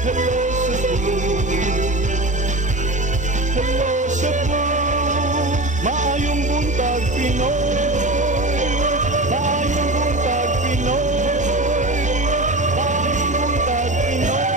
Hello Cebu, hello Cebu, maayong buntag Pinoy, maayong buntag Pinoy, maayong buntag Pinoy.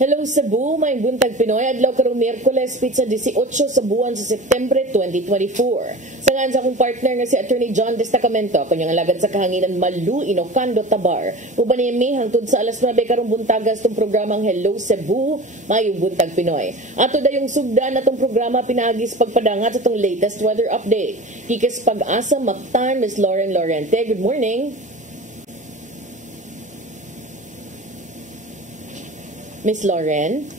Hello Cebu, may buntag Pinoy, adlaw karong Miyerkules, pizza 18 sa buwan sa Setyembre 2024. Sangan sa akong partner nga si Attorney John Destacamento, kanyang alagad sa kahanginan Malu, Ilocando, Tabar. Uban niya may hangtod sa alas 9 karong buntagas tong programang Hello Cebu, mayong buntag Pinoy. Ato dayong sugdan na tong programa pinagis pagpadangat sa tong latest weather update. Kikis Pag-asa Mactan, Ms. Lauren Lorente. Good morning. Miss Lauren?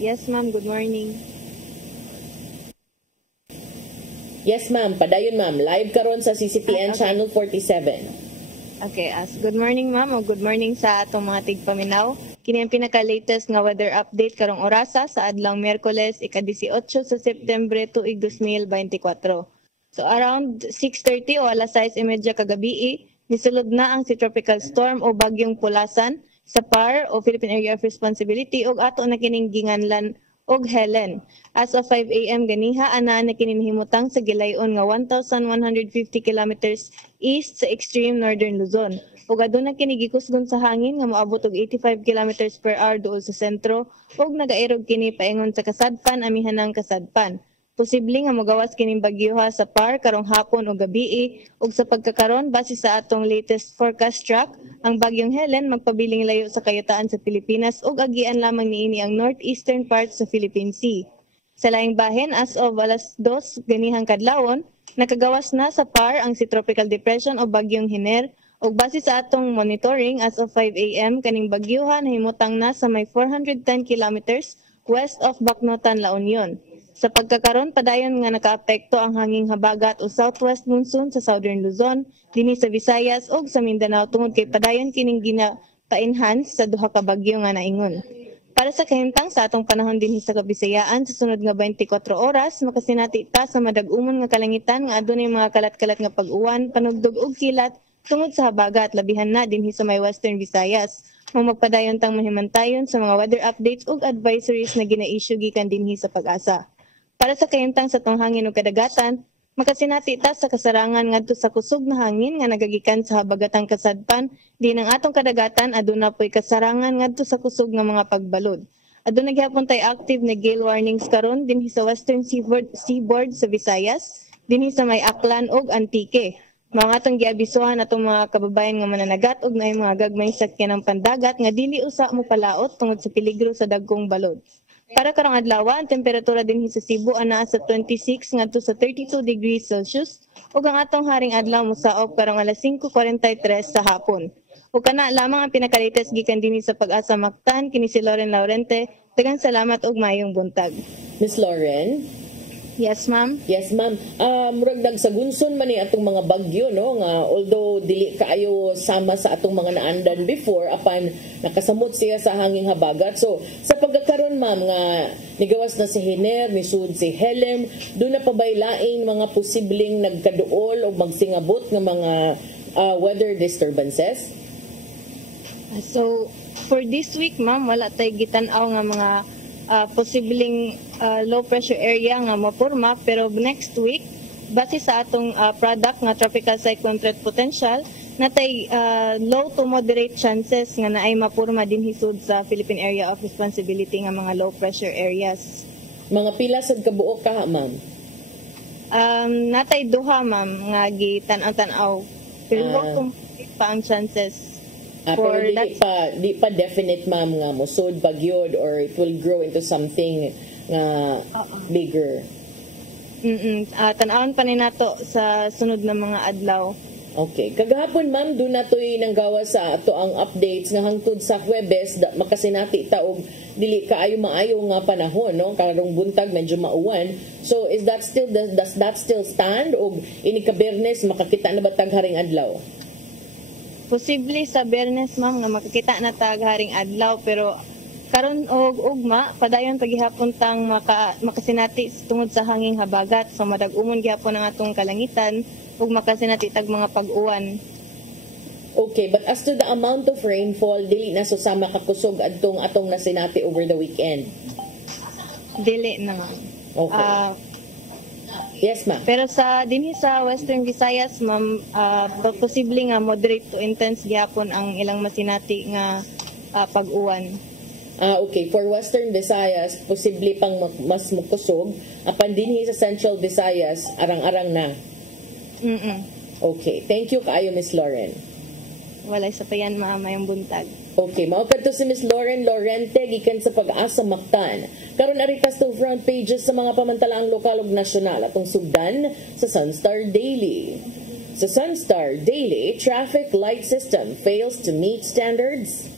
Yes, ma'am. Good morning. Yes, ma'am. Padayon, ma'am. Live karon sa CCTN Okay. Channel 47. Okay, good morning, ma'am, o good morning sa atong mga tigpaminaw. Kini ang pinaka-latest nga weather update karong orasa sa adlang Miyerkules, ika-18 sa Setyembre tuig 2024. So around 6:30 o alas 6:30 kagabi, nisulod na ang si tropical storm o bagyong Pulasan sa PAR o Philippine Area of Responsibility ug ato na kining ginganlan og Helen. As of 5 a.m. ganiha, ana na kininhimutang sa gilayon nga 1,150 kilometers east sa extreme northern Luzon. Ug aduna kini gikusgon sa hangin nga moabot og 85 kilometers per hour duol sa sentro ug nagairog kini paingon sa kasadpan amihanang kasadpan. Posible nga mogawas kining bagyoha sa PAR karong hapon o gabii ug sa pagkakaron base sa atong latest forecast track, ang bagyong Helen magpabiling layo sa kayutaan sa Pilipinas ug agian lamang niini ang northeastern part sa Philippine Sea. Sa laing bahin as of alas 2 ganihang kadlawon, nakagawas na sa PAR ang si tropical depression o bagyong Hiner ug base sa atong monitoring as of 5 a.m. kaning bagyoha nahimutang na sa may 410 kilometers west of Bacnotan, La Union. Sa pagkakaron, padayon nga nakaapekto ang hanging habagat o southwest monsoon sa southern Luzon, dinhi sa Visayas ug sa Mindanao tungod kay padayon kining gina-enhance sa duha ka bagyo nga naingon. Para sa kahimtang sa atong panahon dinhi sa Kabisayaan sa sunod nga 24 oras, makasinati ta sa madag-umon nga kalangitan nga adunay mga kalat-kalat nga pag-uwan, panugdog ug kilat tungod sa habagat labihan na dinhi sa may Western Visayas. Magpadayon tang mahimantayon sa mga weather updates ug advisories na gina-issue gikan dinhi sa Pag-asa. Para sa kahimtang sa tong hangin ug kadagatan, makasinati ta sa kasarangan ngadto sa kusog na hangin nga nagagikan sa habagatang kasadpan, di ng atong kadagatan aduna po'y kasarangan ngadto sa kusog nga mga pagbalod. Aduna gyapon tay active na gale warnings karon dinhi sa western seaboard sa Visayas, dinhi sa may Aklan ug Antique. Mga atong giabisuhan atong mga kababayan nga mananagat ug naay mga gagmay sakyan ng pandagat nga dili usa mo palaot tungod sa peligro sa dagkong balod. Para karong adlaw, ang temperatura dinhi sa Cebu anaa sa 26 ngadto sa 32 degrees Celsius ug ang atong haring adlaw mosaop karong alas 5:43 sa hapon. Ug kana lamang ang pinaka-latest gikan dinhi sa Pag-asa Mactan, kini si Lauren Laurente. Daghang salamat ug maayong buntag. Miss Lauren? Yes, ma'am. Yes, ma'am. Murag nagsagunson man ni atong mga bagyo, no? Nga although dili kaayo sama sa atong mga naandan before, apan nakasamot siya sa hanging habagat. So, sa pagkakaroon, ma'am, nga nigawas na si Hiner, nisud si Helen, doon na pabaylaing mga posibleng nagkaduol o magsingabot ng mga weather disturbances? So, for this week, ma'am, wala tay gitan-aw nga mga posibleng low pressure area nga mapurma, pero next week base sa atong product nga tropical cyclone threat potential natay low to moderate chances nga naay mapurma din hisud sa Philippine Area of Responsibility nga mga low pressure areas. Mga pila sad kabuok ka, ma'am? Natay duha, ma'am, nga gitan-aw. Pero low to moderate pa ang chances. Pero di pa definite, ma'am, nga musod bagyod or it will grow into something nga bigger. Tan-awon pa ni nato sa sunod na mga adlaw. Okay. Kagahapon, ma'am, doon na to'y nanggawa sa ato ang updates nga hangtod sa Huwebes, makasinati ta og dili kaayo maayo nga panahon, no? Karong buntag medyo mauwan. So is that still does that still stand og ini ka Biyernes makakita na ba tag haring adlaw? Posible sa Biyernes, ma'am, nga makakita na tag haring adlaw, pero karon og ugma padayon pagihapon tang makasinati tungod sa hanging habagat, so madag-umon gihapon ang atong kalangitan ug makasinati tag mga pag-uwan. Okay, but as to the amount of rainfall, dili na susama kakusog atong nasinati over the weekend. Dili naman. Okay. Yes, ma'am. Pero dinhi sa Western Visayas, ma'am, posible nga moderate to intense gyapon ang ilang masinati nga pag-uwan. Okay. For Western Visayas, posible pang mas mukusog. Apan dinhi sa Central Visayas, arang-arang na. Okay. Thank you kaayo, Miss Lauren. Walay sa payan, ma'am, mayong buntag. Okay, maugad to si Miss Lauren Lorente gikan sa Pag-asa Mactan. Karon aritas tong front pages sa mga pamantalaang lokal ug nasyonal atong sugdan sa Sunstar Daily. Sa Sunstar Daily, traffic light system fails to meet standards.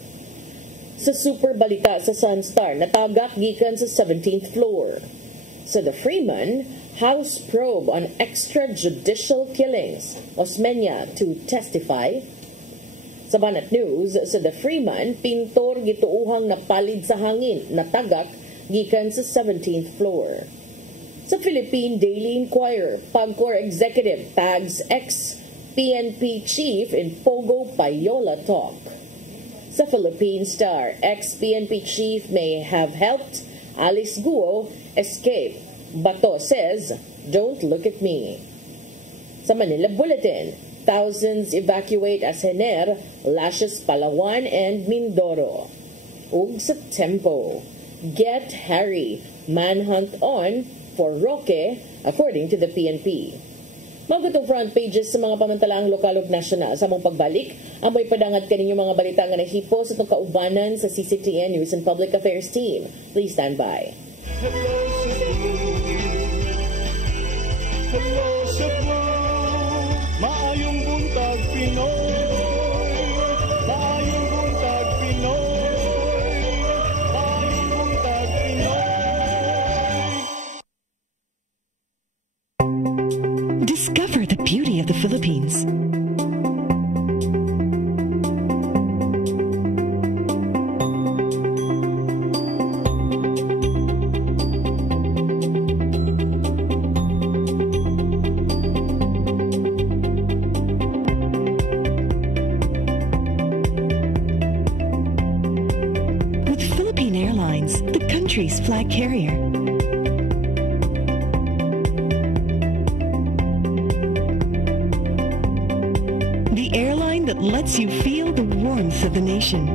Sa super balita sa Sunstar, natagak gikan sa 17th floor. Sa The Freeman, House probe on extrajudicial killings. Osmeña to testify. Sa Banat News, sa The Freeman, pintor gituuhang napalid sa hangin, natagak gikan sa 17th floor. Sa Philippine Daily Inquirer, Pagcor Executive tags ex-PNP chief in Pogo Payola talk. Sa Philippine Star, ex-PNP chief may have helped Alice Guo escape. Bato says, "Don't look at me." Sa Manila Bulletin, thousands evacuate Asener, lashes Palawan and Mindoro. Ug sa Tempo, Get Harry, manhunt on for Roque, according to the PNP. Magutong front pages sa mga pamantalaang lokal ug nasyonal. Sa mong pagbalik, amoy padangat kaninyo mga balita nga nahipo sa itong kaubanan sa CCTN News and Public Affairs team. Please stand by. Hello Cebu, maayong buntag Pinoy, maayong buntag Pinoy, maayong buntag Pinoy. Discover the beauty of the Philippines. Country's flag carrier. The airline that lets you feel the warmth of the nation.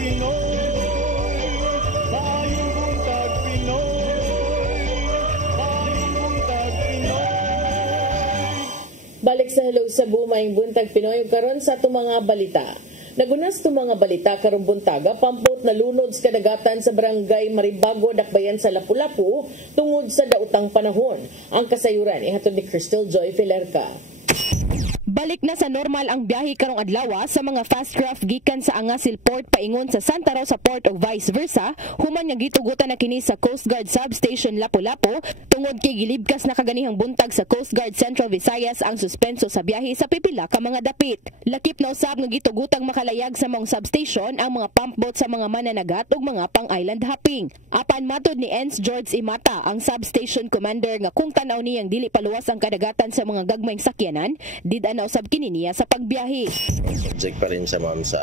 Pinoy. Maayong buntag Pinoy. Maayong buntag Pinoy. Balik sa Hello Cebu, maayong buntag Pinoy karon sa atong mga balita. Nagunas to mga balita karong buntaga, pampot na lunod sa kadagatan sa barangay Maribago, Dakbayan sa Lapu-Lapu tungod sa daotang panahon. Ang kasayuran ihatod ni Crystal Joy Filerca. Balik na sa normal ang biyahe karong adlaw sa mga fast craft gikan sa Angasil Port paingon sa Santa Rosa Port o vice versa, human nga gitugutan na kini sa Coast Guard Substation Lapu-Lapu tungod kay gilibkas na kaganihang buntag sa Coast Guard Central Visayas ang suspenso sa biyahe sa pipila ka mga dapit. Lakip na usab nga gitugutang makalayag sa mga substation ang mga pump boat sa mga mananagat ug mga pang-island hopping. Apan matod ni Enz George Imata, ang substation commander, nga kung tan-aw niyang dili paluwas ang kadagatan sa mga gagmayng sakyanan, did-an usab kini niya sa pagbiyahe. Subject pa rin siya ma'am sa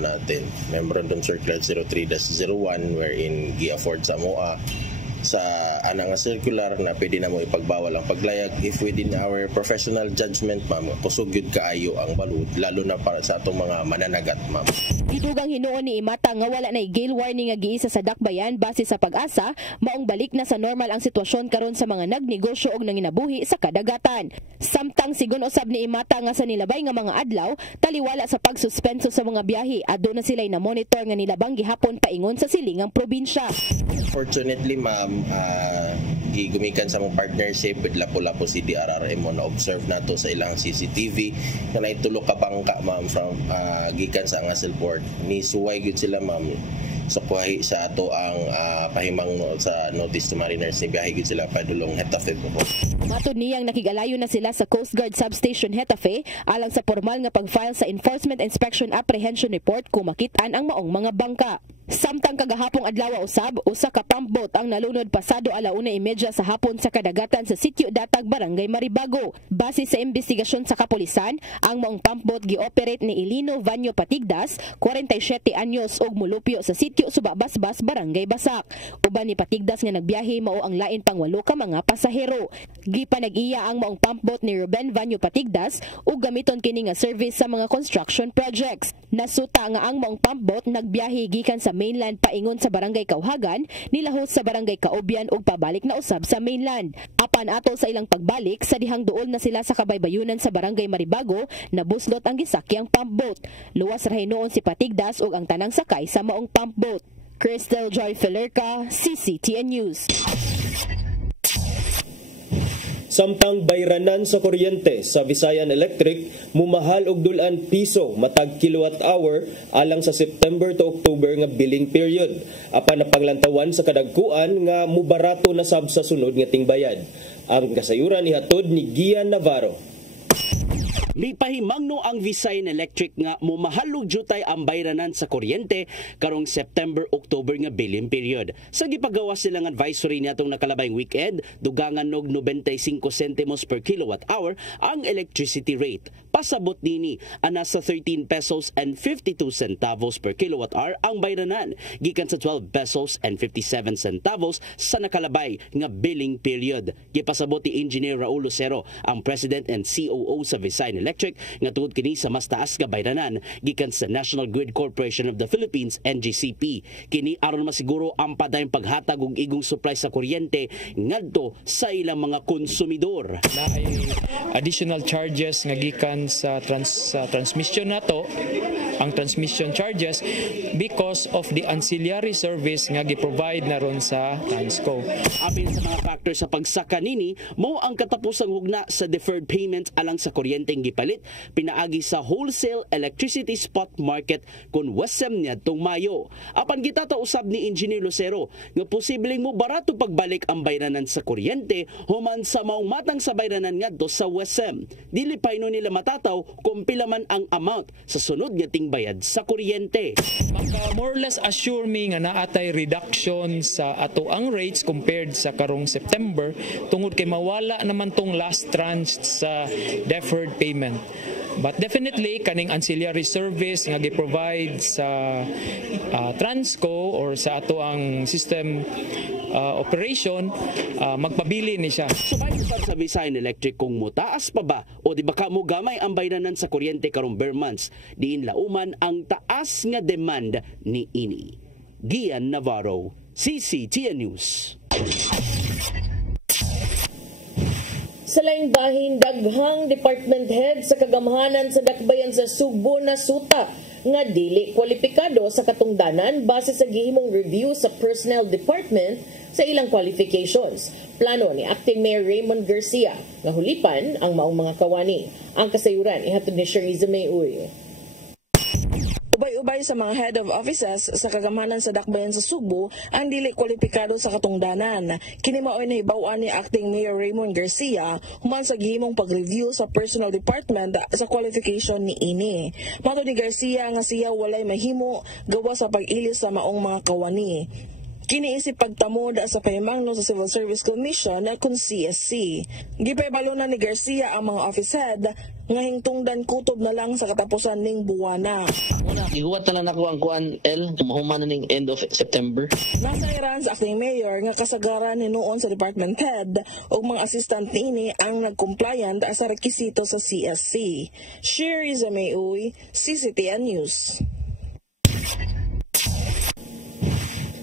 natin, Memorandum Circular 03-01 wherein gi-afford sa MOA sa nga circular na pwede na mo ipagbawal ang paglayag if within our professional judgment ma'am, kusog yun kaayo ang balud lalo na para sa atong mga mananagat ma'am. Idugang hinuon ni Imata nga wala na gale warning nga giisa sa Dakbayan base sa pag-asa, maong balik na sa normal ang sitwasyon karon sa mga nagnegosyo og nanginabuhi sa kadagatan. Samtang sigon usab ni Imata nga sa nilabay nga mga adlaw, taliwala sa pagsuspenso sa mga biyahe, adto na sila'y na monitor nga nilabang gihapon paingon sa silingang probinsya. Fortunately ma'am, gumikan sa mong partnership with Lapu-Lapu CDRRM mo na observe nato sa ilang CCTV na naitulo ka bangka ma'am from gikan sa Angasil Port ni suway gyud sila ma'am so kuhay sa ato ang pahimang sa notice to mariners ni biyahe gyud sila padulong Hetafe po. Matod niyang nakigalayo na sila sa Coast Guard Substation Hetafe alang sa formal nga pag-file sa Enforcement Inspection Apprehension Report kung makitaan ang maong mga bangka. Samtang kagahapong adlaw usab, usa ka pump boat ang nalunod pasado 1:30 sa hapon sa kadagatan sa Sitio Datag, Barangay Maribago. Base sa investigasyon sa kapulisan, ang maong pump boat gi-operate ni Elino Vanyo Patigdas, 47 anyos ug mulupyo sa Sitio Subabasbas, Barangay Basak. Uban ni Patigdas nga nagbiyahe mao ang lain pang 8 ka mga pasahero. Gipanag-iya ang maong pump boat ni Ruben Vanyo Patigdas ug gamiton kini nga service sa mga construction projects. Nasuta nga ang maong pump boat nagbiyahe gikan sa mainland paingon sa Barangay Kauhagan, nilahos sa Barangay Kaobyan ug pabalik na usab sa mainland. Apan ato sa ilang pagbalik, sa dihang duol na sila sa kabaybayunan sa Barangay Maribago, nabuslot ang gisakyang pump boat. Luwas ra hinuon si Patigdas ug ang tanang sakay sa maong pump boat. Crystal Joy Filerca, CCTN News. Samtang bayranan sa kuryente sa Visayan Electric, mumahal og dulan piso matag kilowatt hour alang sa September to October nga billing period. Apan napanglantawan sa kadagkuan nga mubarato na sab sa sunod nga tingbayad. Ang kasayuran ihatod ni Gian Navarro. Mipahimangno ang Visayan Electric nga mumahalog jutay ang bayranan sa kuryente karong September-October nga billing period. Sa gipagawas silang advisory niatong nakalabayng weekend, dugangan og 95 centimos per kilowatt hour ang electricity rate. Pasabot nini ana sa 13 pesos and 52 centavos per kilowatt hour ang bayranan, gikan sa 12 pesos and 57 centavos sa nakalabay nga billing period. Gipasabot ni Engineer Raul Lucero, ang President and COO sa Visayan Electric, nga tungod kini sa mas taas nga bayranan gikan sa National Grid Corporation of the Philippines NGCP. Kini aron masiguro ang padayong paghatag og igong supply sa kuryente ngadto sa ilang mga konsumidor. Naay additional charges nga gikan sa transmission nato, ang transmission charges because of the ancillary service nga gi-provide na ron sa Transco. Apil sa mga factor sa pagsaka nini, mao ang katapusang hugna sa deferred payment alang sa kuryenteng gipalit pinaagi sa wholesale electricity spot market kun WESM niadtong Mayo. Apan gitata usab ni Engineer Lucero nga posibleng mo barato pagbalik ang bayranan sa kuryente human sa maong matang sa bayranan ngadto sa WESM. Dili payno nila matataw kung pila man ang amount sa sunod nga tingbayad sa kuryente. Maka more or less assure me nga naatay reduction sa ato ang rates compared sa karong September tungod kay mawala naman tong last tranche sa deferred payment. But definitely kaning ancillary service nga gi-provide sa Transco or sa ato ang system operation, magpabili ni siya. Subay usab sa Visayan Electric kung mutaas pa ba o di ba ka mo gamay ang bayranan sa kuryente karong bare months, diin lauman ang taas nga demand ni ini. Gian Navarro, CCTN News. Sa laing bahin, daghang department head sa kagamhanan sa dakbayan sa Subo na suta nga dili kwalipikado sa katungdanan base sa gihimong review sa personnel department sa ilang qualifications. Plano ni Acting Mayor Raymond Garcia nga hulipan ang maong mga kawani. Ang kasayuran ihatod ni Shariza Mayoy. Ubay-ubay sa mga head of offices sa kagamhanan sa dakbayan sa Subo ang dili kwalipikado sa katungdanan. Kini mao'y nahibaw-an ni Acting Mayor Raymond Garcia human sa gihimong pag-review sa personal department sa qualification ni ini. Mato ni Garcia nga siya walay mahimo gawa sa pag-ilis sa maong mga kawani. Kiniisip pagtamod sa pahimangno sa Civil Service Commission kung CSC. Gipaybalo na ni Garcia ang mga office head nga hingtungdan kutob na lang sa katapusan ning buwana. Una, ihuwat na lang ako ang kuan L, mahuman na ning end of September. Nasa iran sa acting mayor nga kasagaran ni noon sa department head o mga assistant nini ang nag-compliant sa rekisito sa CSC. Shariza Mayoy, CCTN News.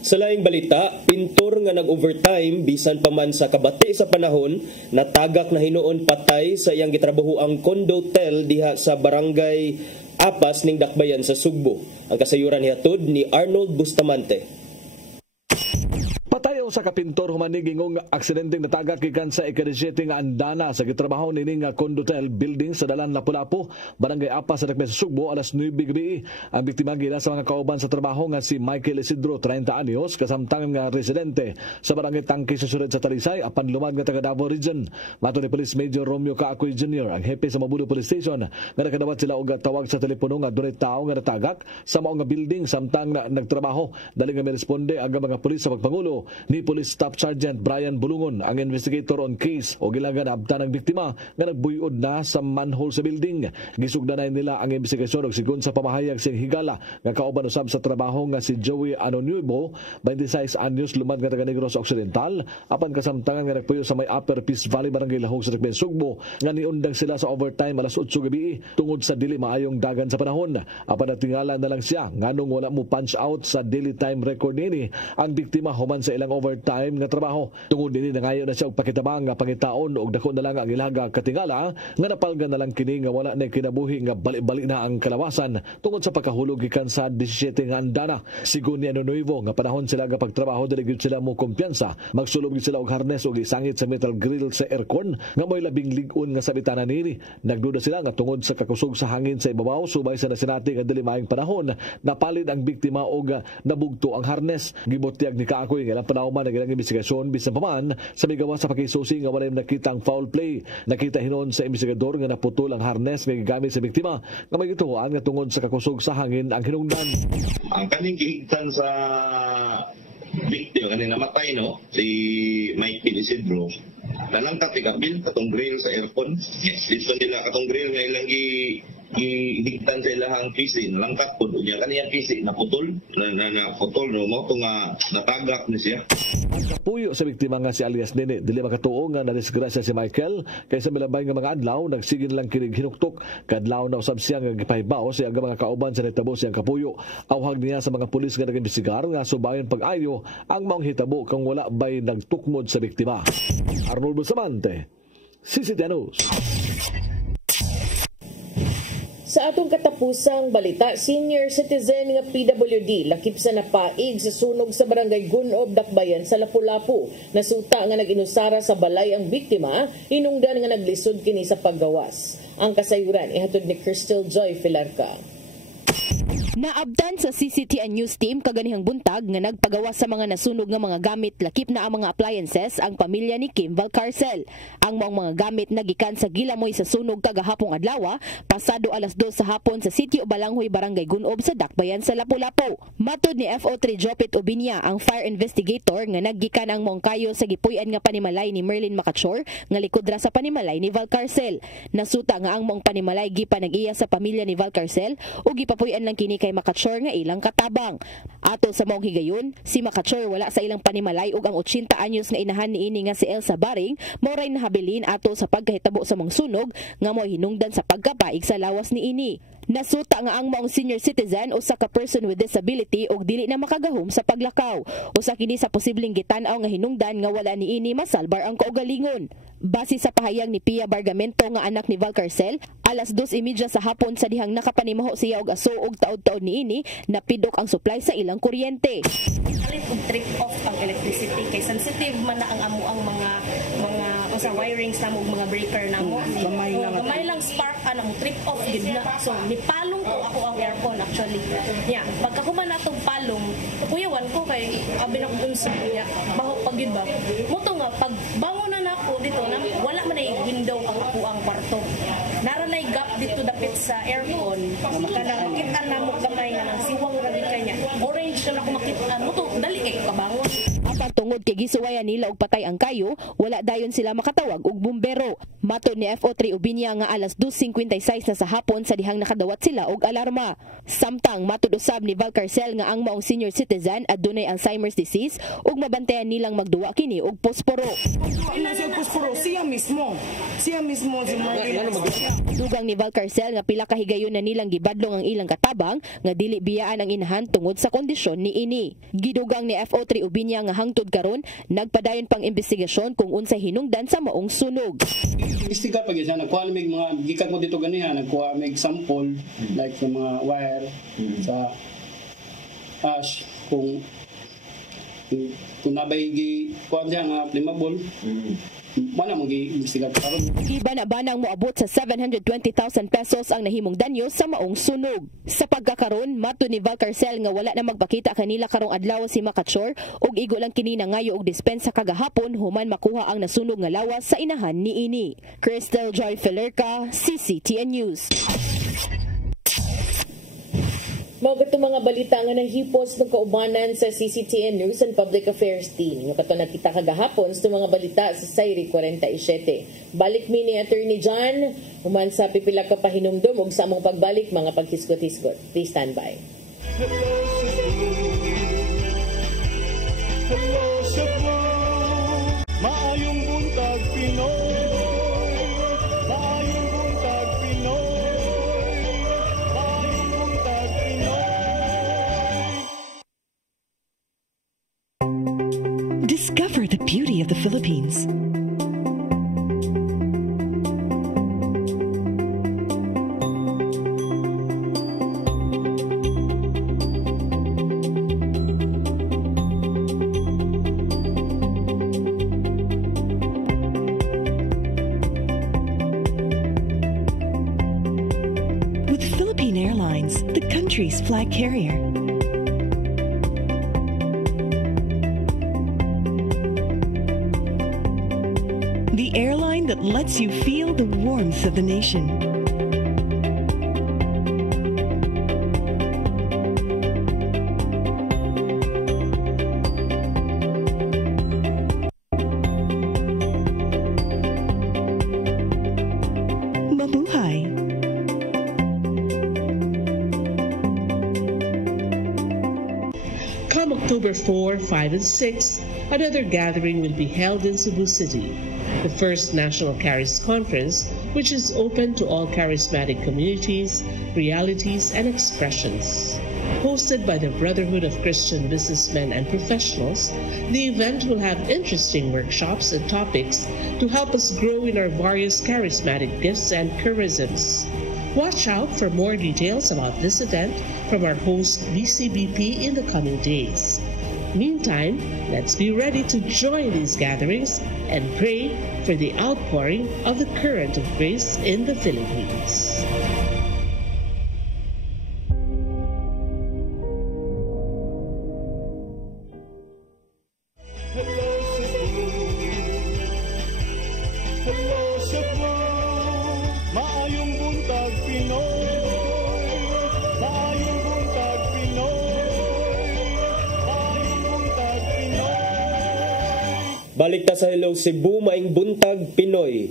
Sa laing balita, pintor nga nag-overtime bisan pa man sa kabati sa panahon, natagak na hinuon patay sa iyang gitrabaho ang condotel diha sa barangay Apas ning Dakbayan sa Sugbo. Ang kasayuran hihatod ni Arnold Bustamante. Patayo sa kapintor humanigingong aksidenteng natagak gikan sa ika-17 nga andana sa gitrabaho nini nga condotel building sa Dalan Lapu-Lapu, barangay Apas sa Dakbayan sa Sugbo alas 9 gabi. Ang biktima gila sa mga kauban sa trabaho nga si Michael Isidro, 30 anyos, kasamtangan nga residente sa barangay Tangke sa Sured sa Talisay, apan lumad nga taga Davao Region. Mato ni Police Major Romeo Kaakoy Jr., ang hepe sa Mabudo Police Station, nga nakadawat sila og tawag sa telepono nga dunay tawo nga natagak sa mao nga building samtang na nagtrabaho. Dali nga miresponde ang mga pulis sa pagpangulo ni Police Staff Sergeant Brian Bulungon, ang investigator on case o gilangan abtan ng biktima nga nagbuyod na sa manhole sa building. Gisugdanay nila ang investigasyon og sigon sa pamahayag siyang higala nga kauban usab sa trabaho nga si Joey Anonyubo, 26 anyos, lumad nga taga Negros Occidental, apan kasamtangan nga nagpuyo sa may Upper Peace Valley barangay Lahog sa Dakbayan Sugbo nga niundang sila sa overtime alas 8 gabi tungod sa dili maayong dagan sa panahon. Apan natingala na lang siya nganong wala mo punch out sa daily time record nini ang biktima human sa ilang overtime nga trabaho. Tungod nini nangayo na siya og pakitabang nga pangitaon og dako na lang ang ilaga katingala nga napalgan na lang kini nga wala na kinabuhi nga bali-bali na ang kalawasan tungod sa pagkahulog gikan sa 17 nga andana. Sigon ni Anonuevo nga panahon sila nga pagtrabaho dili gyud sila mo kumpiyansa, magsulog gid sila og harness og isangit sa metal grill sa aircon nga mo'y labing lig-on nga sabitanan nini. Nagduda sila nga tungod sa kakusog sa hangin sa ibabaw subay sa nasinati nga dili maayong panahon napalid ang biktima og nabugto ang harness. Gibotyag ni Kaakoy nga ilang panahon man ang investigasyon bisan pa man sa migawa sa pakisusi nga walay nakitang foul play. Nakita hinon sa investigador nga naputol ang harness nga gigamit sa biktima nga may gituoan nga tungod sa kakusog sa hangin ang hinungdan. Ang kaning gihigtan sa biktima kaning namatay no si Michael Isidro nalangkat ikabil katong grill sa aircon. Dito nila katong grill nga ilang gihigtan sa ilahang PC nalangkat pud unya kaniyang PC naputol na putol no mo nga natagak ni siya. Ang kapuyo sa biktima nga si alias Nene dili makatuo nga nadisgrasya si Michael kaysa milabay nga mga adlaw nagsigin lang kinig hinuktok kadlaw na usab siya nga gipahibaw siya ang mga kauban sa nitabo siyang kapuyo. Awhag niya sa mga pulis nga nag-imbestigar nga subayon pag-ayo ang maong hitabo kung wala bay nagtukmod sa biktima. Arnold Bustamante, CCTN News. Sa atong katapusang balita, senior citizen nga PWD lakip sa napaig sa sunog sa barangay Gunob, Dakbayan sa Lapu-Lapu. Nasuta nga nag-inusara sa balay ang biktima, hinungdan nga naglisod kini sa paggawas. Ang kasayuran ihatod ni Crystal Joy Filarca. Naabdan sa CCTN News Team kaganihang buntag nga nagpagawa sa mga nasunog nga mga gamit lakip na ang mga appliances ang pamilya ni Kim Valcarcel. Ang mga gamit nagikan sa gilamoy sa sunog kagahapong adlaw pasado alas 2 sa hapon sa Sitio Balanghoy, Barangay Gunob sa Dakbayan sa Lapu-Lapu. Matud ni FO3 Jopit Ubinya, ang fire investigator nga naggikan ang mong kayo sa gipuy-an nga panimalay ni Merlin Makachor nga likod ra sa panimalay ni Valcarcel. Nasuta nga ang mong panimalay gipanag-iya sa pamilya ni Valcarcel ug gipapuy-an lang kini kay Makachor nga ilang katabang. Ato sa mong higayon, si Makachor wala sa ilang panimalay ug ang 80 anyos nga inahan niini nga si Elsa Baring moray nahabilin ato sa pagkahitabo sa mga sunog nga mo'y hinungdan sa pagkapaig sa lawas niini. Nasuta nga ang maong senior citizen o sa ka-person with disability og dili na makagahom sa paglakaw. Usa kini sa posibleng gitan-aw nga hinungdan nga wala niini masalbar ang kaugalingon. Base sa pahayag ni Pia Bargamento nga anak ni Valcarcel, alas 2:30 sa hapon sa dihang nakapanimaho siya og aso og taod-taod niini, napidok ang supply sa ilang kuryente. Alit og trip off ang electricity kay sensitive man na ang amo ang mga sa wirings na mo mga breaker na mo. Gamay lang spark anang trip off gid na. So nipalong ko ako ang aircon actually. Yeah, pagka kuman atong palong, kuyawan ko kay abi na ko unsa niya. Baho pag gid ba. Moto nga pag bangon na nako dito na wala man ay window ang ako ang kwarto. Naranay gap dito dapit sa aircon. Makana makita na mo gamay nga nang siwang ra kanya. Orange na ako makita mo to dali kay kabangon. Apan tungod kay gisuwayan nila og patay ang kayo, wala dayon sila makatawag og bumbero. Matod ni FO3 Ubinya nga alas 2:56 na sa hapon sa dihang nakadawat sila og alarma. Samtang matud usab ni Valcarcel nga ang maong senior citizen adunay Alzheimer's disease ug mabantayan nilang magduwa kini og posporo. Siya mismo si Merlin. Dugang ni Valcarcel nga pila ka higayon na nilang gibadlong ang ilang katabang nga dili biyaan ang inahan tungod sa kondisyon niini. Gidugang ni FO3 Ubinya nga hangtod karon nagpadayon pang investigasyon kung unsay hinungdan sa maong sunog. Imbestiga pa gyud nagkuha mig mga gikan mo dito ganiha nagkuha mig sample like sa mga wire sa ash kung nabay gi kuan diha nga flammable. Mana mo gi-imbestiga karon. Gibana-banang moabot sa 720,000 pesos ang nahimong danyo sa maong sunog. Sa pagkakaron, matud ni Valcarcel nga wala na magpakita kanila karong adlaw si Makachor ug igo lang kini nangayo og dispensa kagahapon human makuha ang nasunog nga lawas sa inahan niini. Crystal Joy Felerca, CCTN News. Mga mga balita nga nahipos ng kaubanan sa CCTN News and Public Affairs Team. Yung kato nakita kagahapon sa mga balita sa Sayri 47. Balik mi ni Attorney John, human sa pipila ka pahinumdum ug sa among pagbalik mga paghiskot-hiskot. Please stand by. Hello Cebu, maayong buntag Pinoy. Maayong buntag Pinoy. Maayong buntag Pinoy. Discover the beauty of the Philippines. With Philippine Airlines, the country's flag carrier. The airline that lets you feel the warmth of the nation. Mabuhay. Come October 4, 5, and 6, another gathering will be held in Cebu City. The first National Charis Conference, which is open to all charismatic communities, realities, and expressions. Hosted by the Brotherhood of Christian Businessmen and Professionals, the event will have interesting workshops and topics to help us grow in our various charismatic gifts and charisms. Watch out for more details about this event from our host BCBP in the coming days. Meantime, let's be ready to join these gatherings and pray for the outpouring of the current of grace in the Philippines. Balik ta sa Hello Cebu, maing buntag Pinoy.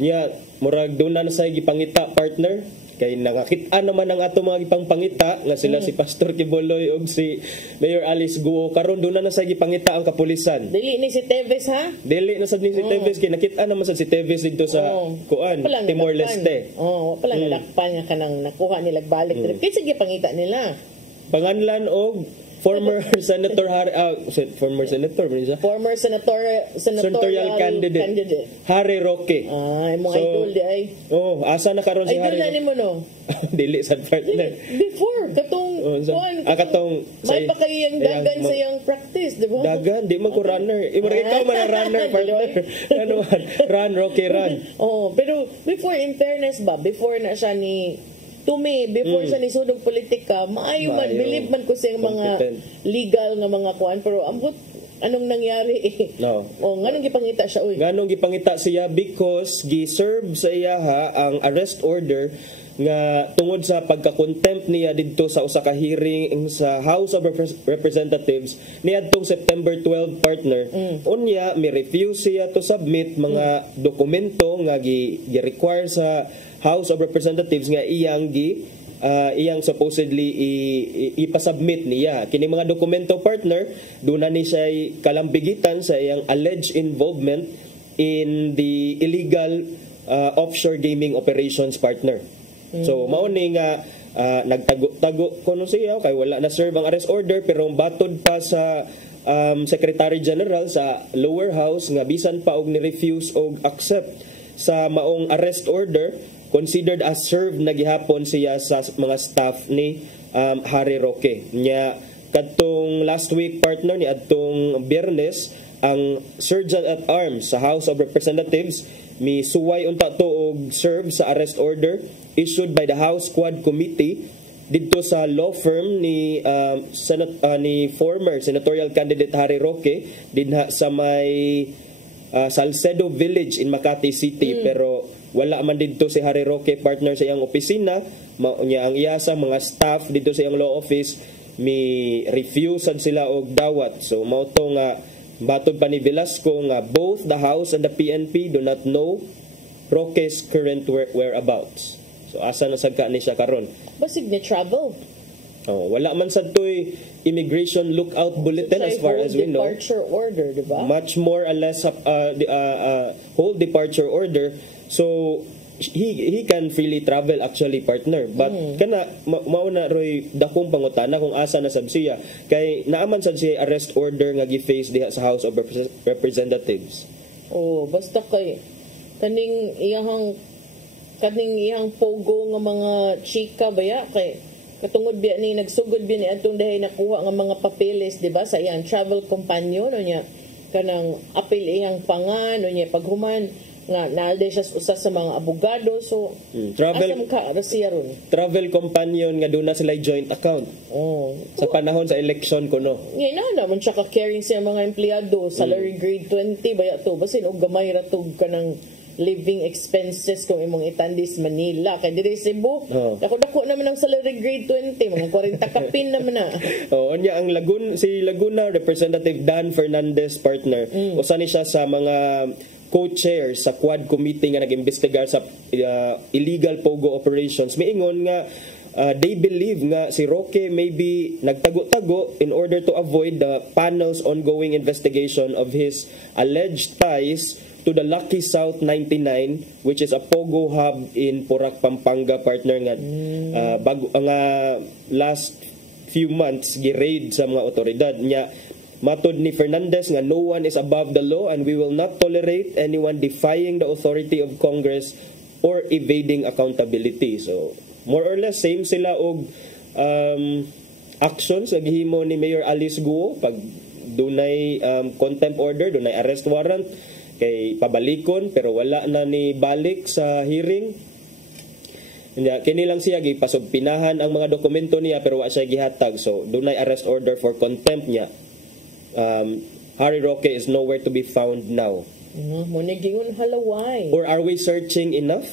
Nya, murag doon na sa gipangita partner. Kay nakakita naman ang ato mga gipangpangita nga sila si Pastor Kiboloy ug si Mayor Alice Guo. Karon doon na sa gipangita ang kapulisan. Dili ni si Teves ha? Dili na sad ni si Teves kay nakita naman sad si Teves dito sa kuan Timor Leste. Wala nilakpan nga kanang nakuha nila balik trip. Kay sige pangita nila. Panganlan og former senator former senatorial candidate Harry Roque. Mo idol di ay. Asa na karon si Harry? Idol na nimo no. Dili sad partner. Before katong may pa kay yang dagan sa yang practice, di ba? Dagan di man ko runner. Ikaw man ang runner partner. Ano man? Run Roque run. Pero before in fairness ba, before na siya ni to me, before sa nisudog politika, maayo man, believe man ko sa mga legal nga mga kuan, pero ambot, anong nangyari No. Nganong gipangita siya, uy? Nganong gipangita siya because gi-serve sa iya ang arrest order nga tungod sa pagka-contempt niya didto sa usa ka hearing sa House of Representatives niadtong September 12 partner. Unya, mi refuse siya to submit mga dokumento nga gi-require sa House of Representatives nga iyang supposedly ipasubmit niya. Kini mga dokumento partner, doon na ni siya kalambigitan sa iyang alleged involvement in the illegal offshore gaming operations partner. So mao ni nga nagtago kuno siya kay wala na serve ang arrest order pero batod pa sa Secretary General sa lower house nga bisan pa og ni refuse og accept sa maong arrest order, considered as served na gihapon siya sa mga staff ni Harry Roque. Nya kadtong last week partner ni adtong Biyernes ang Sergeant at Arms sa House of Representatives mi suway unta to og serve sa arrest order issued by the House Quad Committee dito sa law firm ni ni former senatorial candidate Harry Roque dinha sa may Salcedo Village in Makati City pero wala man dito si Harry Roque partner sa iyang opisina. Ang iya sa mga staff dito sa iyang law office mi refusean sila og dawat. So mao to nga batod pa ni Velasco nga both the House and the PNP do not know Roque's current whereabouts. So asa na sagka ni siya karon? Basig ni travel. Wala man sad toy immigration lookout bulletin as far as we know. Departure order, di ba? Much more or less whole departure order. So he can freely travel actually partner. But kana mao na roy dakong pangutana kung asa na sab siya kay naaman sad siya arrest order nga gi-face diha sa House of Representatives. Basta kay kaning iyang pogo nga mga chika baya kay katungod biya ni nagsugod biya ni atong dahay nakuha nga mga papeles, di ba, sa iyang travel companion o niya kanang apil iyang pangan o niya paghuman nga naalday siya usa sa mga abogado. So travel companion nga doon na sila joint account sa panahon sa election ko no. Ngayon naman siya ka-caring sa mga empleyado, salary grade 20 baya to basin og gamay ra tug kanang living expenses kung imong itandis Manila kay diri Cebu dako naman ang salary grade 20 mga 40 kapin naman na. Unya ang Laguna Representative Dan Fernandez partner usa ni siya sa mga co-chair sa Quad Committee nga nag-imbestigar sa illegal pogo operations. Miingon nga they believe nga si Roque may be nagtago-tago in order to avoid the panel's ongoing investigation of his alleged ties to the Lucky South 99 which is a pogo hub in Porac, Pampanga partner nga bago nga last few months gi-raid sa mga otoridad nya. Matod ni Fernandez nga no one is above the law and we will not tolerate anyone defying the authority of Congress or evading accountability. So more or less same sila og actions nga gihimo ni Mayor Alice Guo pag dunay contempt order, dunay arrest warrant kay pabalikon pero wala na ni balik sa hearing. Kini lang siya gipasubpinahan ang mga dokumento niya pero wa siya gihatag. So dunay arrest order for contempt niya. Harry Roque is nowhere to be found now. Mo gingon halaway. Or are we searching enough?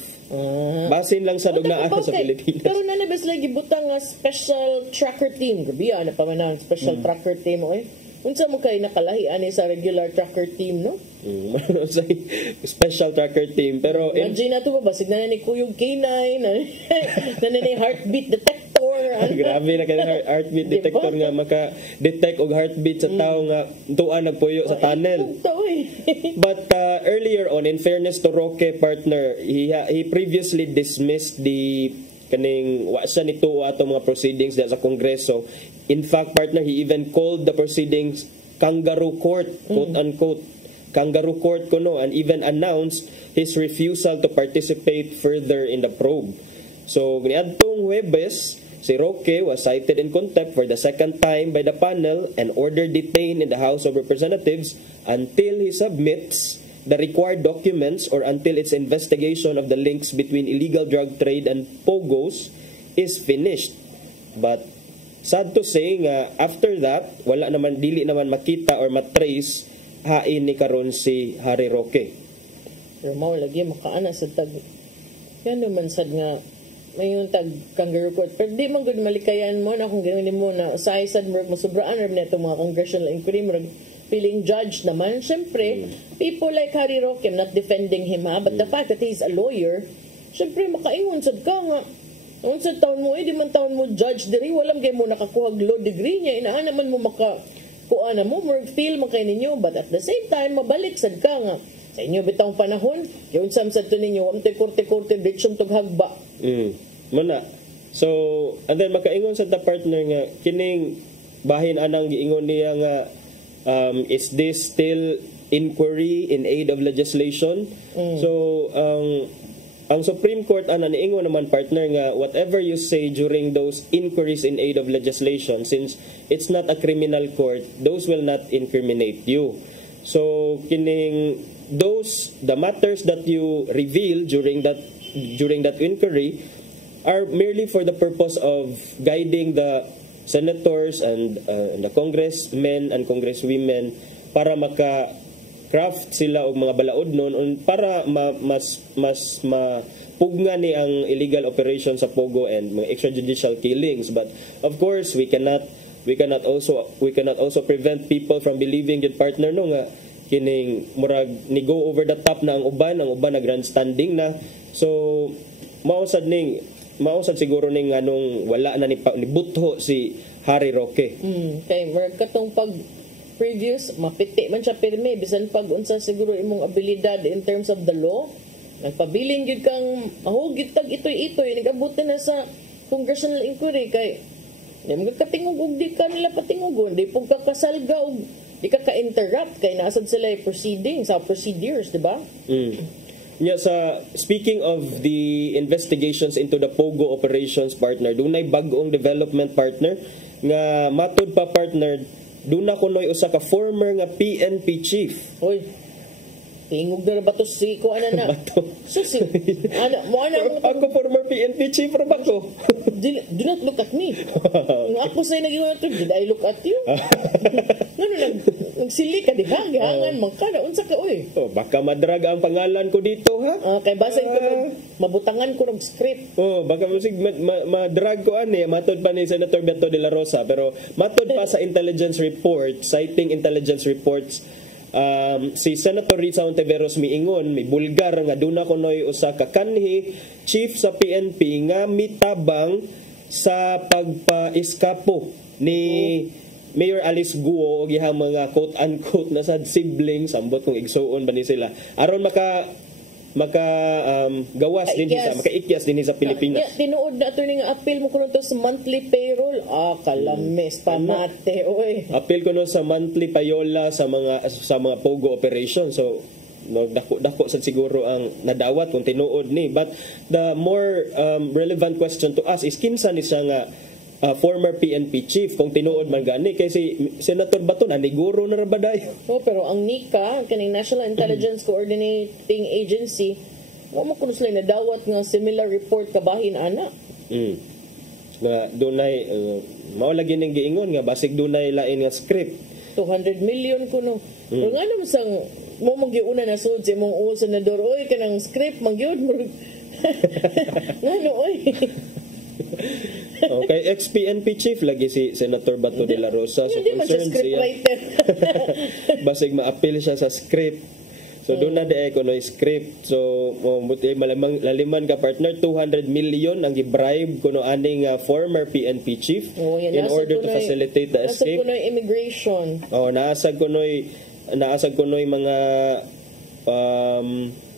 Basin lang sa dugnaan sa Pilipinas. Pero nalabas lagi butang nga special tracker team. Gabi na pa man ang special tracker team unsa mo kay nakalahi ani sa regular tracker team, no? Sa special tracker team. Pero imagine na ito ba? Basig na ni Kuyog K9, na ni heartbeat detector. Grabe na kaya heartbeat detector nga maka-detect og heartbeat sa tao nga tuwa nagpuyo sa tunnel. But earlier on, in fairness to Roque partner, he previously dismissed the kaning wa siya nito ato mga proceedings sa Kongreso. In fact, partner, he even called the proceedings kangaroo court, quote unquote, kangaroo court kuno, and even announced his refusal to participate further in the probe. So niadtong Huwebes, si Roque was cited in contempt for the second time by the panel and ordered detained in the House of Representatives until he submits the required documents or until its investigation of the links between illegal drug trade and POGOs is finished. But sad to say nga after that, wala naman, dili naman makita or matrace hain ni karon si Harry Roque. Pero mao lagi makaana sa tag. Yan naman sad nga mayon tag kangaroo court. Pero di man gud malikayan mo na kung gawin mo na usahay sad mo sobraan ra na itong mga congressional inquiry mo feeling judge naman. Siyempre, people like Harry Roque, I'm not defending him but the fact that he's a lawyer, siyempre makaingon sad ka nga unsa taon mo, di man taon mo judge diri, walang gay mo nakakuha law degree niya, inaan naman mo makakuha na mo, feel man kay ninyo, but at the same time, mabalik sad ka nga, sa inyo bitang panahon, kaya unsam sad to ninyo, amtoy korte-korte, ditsyong tughagba. Muna. So, and then makaingon sa partner nga, kining bahin anang giingon niya nga, is this still inquiry in aid of legislation? So, ang Supreme Court niingon naman partner nga whatever you say during those inquiries in aid of legislation, since it's not a criminal court, those will not incriminate you. So kining the matters that you reveal during that inquiry are merely for the purpose of guiding the senators and the congressmen and congresswomen para craft sila og mga balaod nun para mas mapugna ni ang illegal operation sa Pogo and mga extrajudicial killings. But of course we cannot also prevent people from believing that partner no nga kining murag ni go over the top na ang uban na grandstanding na. So mausad siguro ning anong wala na ni butho si Harry Roque. Kay murag katong pag previous, mapiti man siya pirme, bisan pag unsa siguro imong abilidad in terms of the law, nagpabiling yun kang mahugit tag itoy-itoy, nag-abuti na sa congressional inquiry, kay di mo katingog og di ka nila patingogon, di po kakasalga og di ka ka-interrupt, kay nasad sila proceedings, sa procedures, di ba? Yeah, speaking of the investigations into the Pogo operations partner, dunay bag-ong development partner, nga matod pa partner, doon na kunoy usa ka former nga PNP chief. Hoy. Tingog na ba to si ko ana na? Susi. Ako former PNP chief ra ba ko? Do not look at me. Ako say nagingon to, did I look at you? Nagsili ka di hangan man ka na unsa ka oy. Baka madrag ang pangalan ko dito ha. Kay basin ko mabutangan ko ng script. Baka musig madrag ko ani matod pa ni Senator Beto de la Rosa, pero matod pa sa intelligence report, citing intelligence reports, si Senator Risa Ontiveros miingon, may bulgar nga duna kunoy usa ka kanhi chief sa PNP nga mitabang sa pagpa-iskapo ni Mayor Alice Guo og iyang mga quote-unquote na sad siblings, ambot kung igsuon ba ni sila aron gawas din sa makaikyas din sa Pilipinas. Tinuod na attorney nga appeal mo kuno to sa monthly payroll. Kalames pamate oy. Appeal kuno sa monthly payola sa mga Pogo operation. So dako sa siguro ang nadawat kung tinuod ni. But the more relevant question to us is kinsa ni siya nga former PNP chief kung tinuod man gani kay si Senator Bato na niguro na rabaday. Pero ang NICA kaning National Intelligence Coordinating Agency wa mo kuno sila nadawat nga similar report kabahin ana. Nga dunay mao lagi ning giingon nga basig dunay lain nga script. 200 million kuno. Pero nga naman sang mo magiuna na sud sa imong senador oy kanang script magyud mo. Ngano oy. Okay, ex-PNP chief lagi si Senator Bato de la Rosa. So Hindi man siya concerned scriptwriter. basig ma-appeal siya sa script. So doon na de kuno script. So buti malamang laliman ka partner 200 million ang gi-bribe kuno aning former PNP chief in order to facilitate the escape. Naasag kunoy immigration. Naasag kunoy mga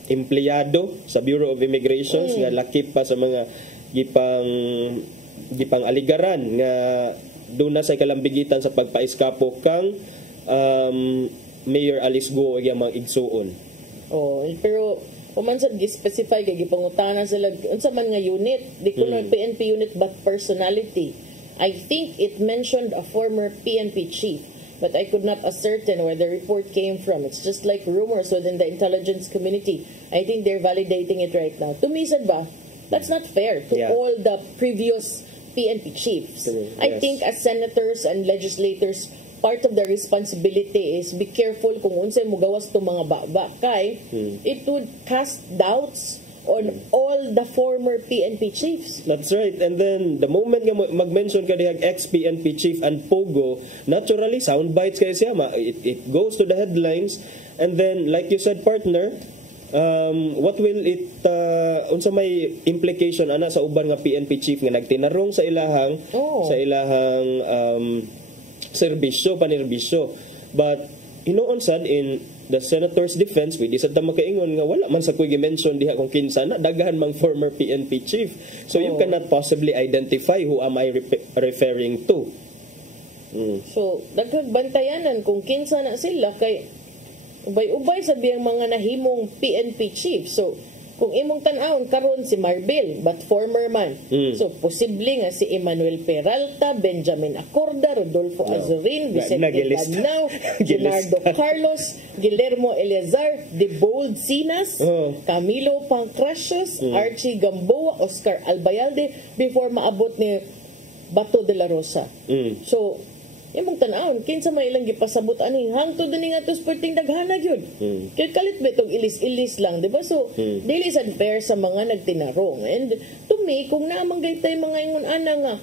empleyado sa Bureau of Immigrations nga lakip pa sa mga gipang aligaran nga doon na sa kalambigitan sa pagpaiskapo kang Mayor Alice Guo ug mga igsuon. Pero umansad gi-specify kay gipangutana sila unsa man nga unit, di kuno PNP unit but personality. I think it mentioned a former PNP chief, but I could not ascertain where the report came from. It's just like rumors within the intelligence community. I think they're validating it right now. To me, sad ba? That's not fair to all the previous PNP chiefs. I think as senators and legislators, part of the responsibility is be careful kung unsay mo gawas tong mga baba kay it would cast doubts on all the former PNP chiefs. That's right. And then the moment nga mag-mention ka dihang ex-PNP chief and Pogo, naturally sound bites kay siya. It goes to the headlines, and then like you said partner, what will it unsa may implication ana sa uban nga PNP chief nga nagtinarong sa ilahang serbisyo, panerbisyo. But hinuon sad in the senator's defense, we di sad ta makaingon nga wala man sa kuy gi-mention diha kung kinsa na daghan mang former PNP chief. So you cannot possibly identify who am I referring to. So daghang bantayanan kung kinsa na sila kay ubay-ubay sa biyang mga nahimong PNP chief. So kung imong tan-awon karon si Marbil but former man. So posible nga si Emmanuel Peralta, Benjamin Acorda, Rodolfo Azurin, Vicente Badnao, Leonardo Carlos, Guillermo Eleazar, De Bold Sinas, Camilo Pancrasius, Archie Gamboa, Oscar Albayalde before maabot ni Bato de la Rosa. So imong tan-awon kinsa may ilang gipasabot ani hangtod ni nga tos perting daghana gyud. Kay kalit ba itong ilis-ilis lang, di ba? So dili sad fair sa mga nagtinarong. And to me kung naamang gaytay mga ingon ana nga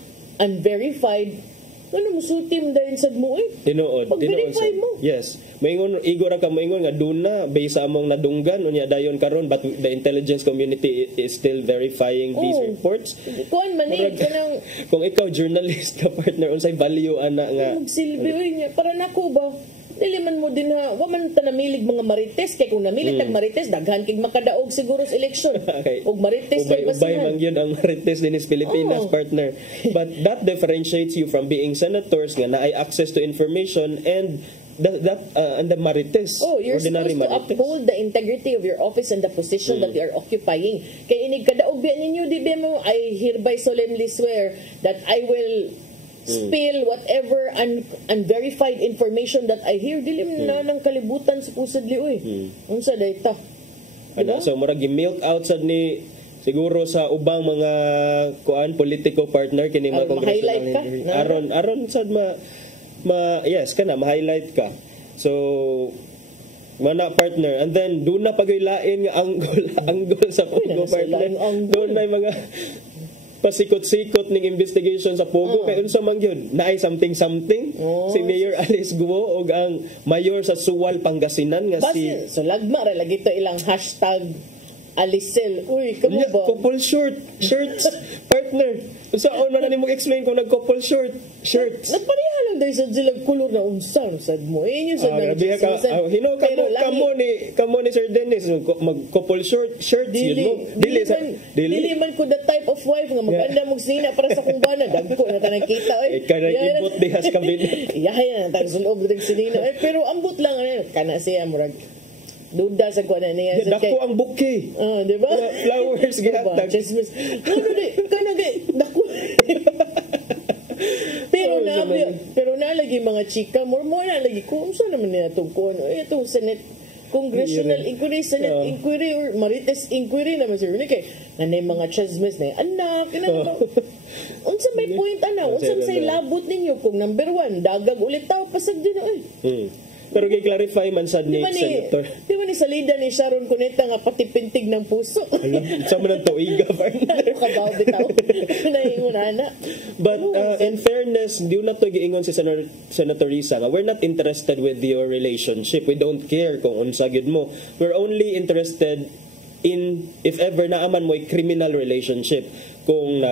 unverified, ano musutim dahil sad mo Tinuod pag-verify mo. Yes. Maingon igora ka maingon nga doon na based sa among nadunggan unya dayon karon, but the intelligence community is still verifying these reports. Kuan man kanang kung ikaw journalist ka partner unsay value ana nga magsilbi niya para nako ba dili man mo din ha wa man ta namilig mga marites kay kung namilig tag marites daghan kig makadaog siguro sa eleksyon. Og marites kay ubay man gyud ang marites din is Pilipinas partner. But that differentiates you from being senators nga naay access to information and the marites. You're supposed to uphold the integrity of your office and the position that you are occupying. Kay inig kadaog biya ninyo di ba mo I hereby solemnly swear that I will spill whatever unverified information that I hear. Dilim na ng kalibutan supposedly unsa dayta. So murag gi-milk out sad ni siguro sa ubang mga politiko partner kini mga congressional aron sad yes kana ma-highlight ka. So mana partner, and then doon na pagaylain nga angle sa Pogo partner. Doon na mga pasikot-sikot ning investigation sa Pogo kay unsa man gyud naay something si Mayor Alice Guo og ang mayor sa Suwal Pangasinan nga so lagma ra lagi to ilang hashtag Alicel. Kamo ba? Couple shirts partner. So ano na nimo explain kung nag-couple shirts. Nagpareha lang dahil sa silang kulor na unsan sad mo. Inyo sad na. Kamo ni Sir Dennis mag-couple shirts Dili man ko the type of wife nga maganda mong sina para sa kumbana dagko na tanang kita kana ibot dihas kabinet. Yahay na tag sulob dig sinina pero ambot lang kana siya murag duda sa kuan niya dako ang bouquet di ba flowers gihatag chismis kana dako pero nalagi mga chika more nalagi kung saan naman nila itong kuan itong Senate Congressional Inquiry, Senate Inquiry or Marites Inquiry naman sir kay nanay mga chismis na anak unsa may point unsa say labot ninyo kung number 1 dagag ulit tao pasag din Pero i-clarify man sad ni Senator. Di ba ni salida ni Sharon Cuneta nga pati pintig ng puso? Sa man ang tuiga, partner. Kabaw bitaw. Naingon ana. But in fairness, di na to giingon si Senator Risa nga we're not interested with your relationship. We don't care kung unsa gyud mo. We're only interested in if ever naaman mo criminal relationship. Kung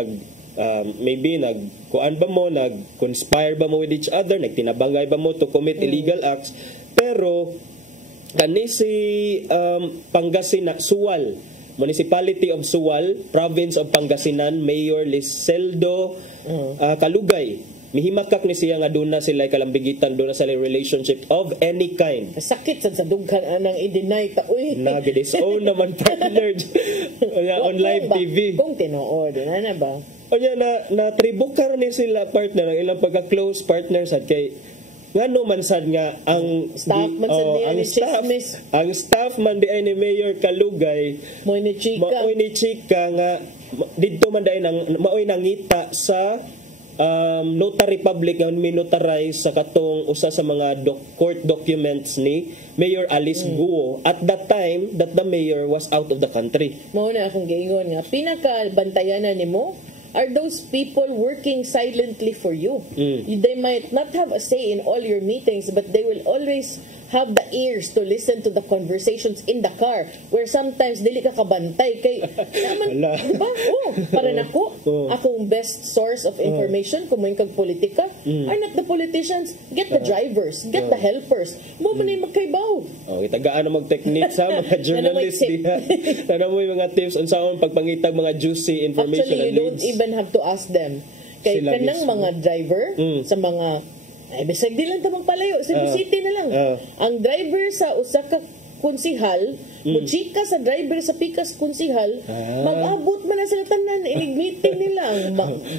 maybe nagkuan ba mo, nag-conspire ba mo with each other, nagtinabangay ba mo to commit illegal acts. Pero kani si Pangasinan, Suwal, Municipality of Suwal, Province of Pangasinan, Mayor Liseldo Kalugay, mihimakak ni siya nga doon na sila kalambigitan, doon na sila relationship of any kind. Sakit sa dughan anang i-deny ta. Uy. Nag-disown naman partner on live TV. Kung tinuod, na ba? O niya, na-tribukar ni sila partner, ang ilang pagka-close partners at kay nga no man sad nga ang staff man sad niya ni Chismis. Ang staff man di ay ni Mayor Kalugay moy ni Chika nga didto man dai nang maoy nangita sa notary public nga minotarize sa katong usa sa mga court documents ni Mayor Alice Guo at that time that the mayor was out of the country. Mao na akong giingon nga pinakabantayanan nimo are those people working silently for you. They might not have a say in all your meetings, but they will always have the ears to listen to the conversations in the car where sometimes dili ka kabantay kay naman, diba? Para nako akong best source of information kung may kag politika are not the politicians, get the drivers, get the helpers, mo man magkaibaw. Itagaan na mag-technique sa mga journalists diha. Ano mo yung mga tips unsaon pagpangitag mga juicy information. Actually, you don't even have to ask them. Kay kanang mga driver sa mga ay, bisag di lang tamang palayo. Cebu City na lang. Ang driver sa usa ka konsihal, muchika sa driver sa pikas konsihal, mag-abot man na sila tanan. Inig-meeting nila.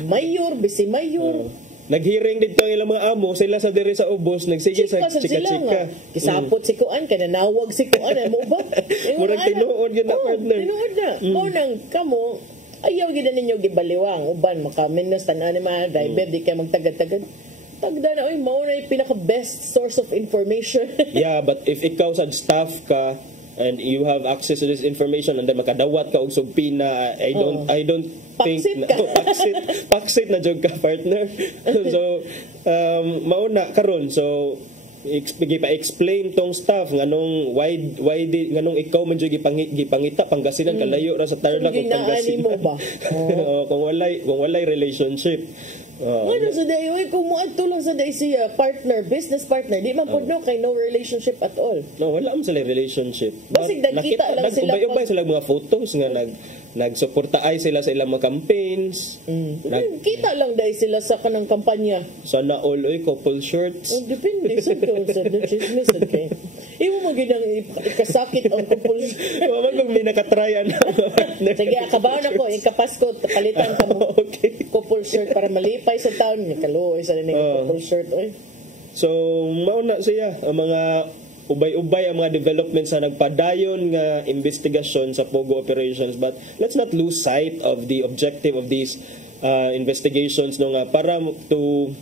Mayor, bisi mayor. Naghiring dito ang ilang mga amo, sila sa diri sa ubos, nagsige sa chika-chika. Kisapot si Kuan, kananawag si Kuan. Mo ba? Murag tinuod yun na partner. Tinuod na. Nang kamo, ayaw gina ninyo gibaliwang. Uban, makaminos, tanan ni mga driver, di kayo magtagad-tagad. Tagda na, mao na yung pinaka-best source of information. Yeah, but if ikaw sa staff ka and you have access to this information and then makadawat ka og sugpina, I don't think paksit na jud ka partner. So mauna karon so explain tong staff nganong why nganong ikaw man jud gipangita Pangasinan kalayo ra sa Tarlac ug Pangasinan. Kung walay relationship. Ano sa day, kung muadto lang sa day siya, business partner, di man pud no kay no relationship at all. No, wala man sila relationship. Basig nagkita lang sila. Ubay sila mga photos nga nagsuportaay sila sa ilang mga campaigns. Kita lang dahil sila sa kanang kampanya. Sana all couple shirts. Depende sa chismis. Okay. Imo mo ginang ikasakit ang couple shirt. Waman kung may nakatryan na. Sige, akabahan ako. Ikapasko, palitan ka mo. Couple shirt para malipay sa taon. Kaluoy sa rin couple shirt. So, mauna siya ang mga ubay-ubay ang mga developments na nagpadayon nga investigasyon sa Pogo operations, but let's not lose sight of the objective of these investigations para to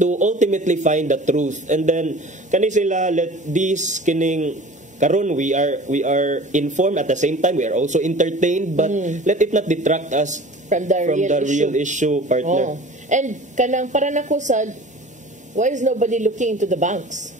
ultimately find the truth. And then kani sila let these kining karon we are informed at the same time we are also entertained, but let it not detract us from the real issue partner. And kanang para nako sad, why is nobody looking into the banks?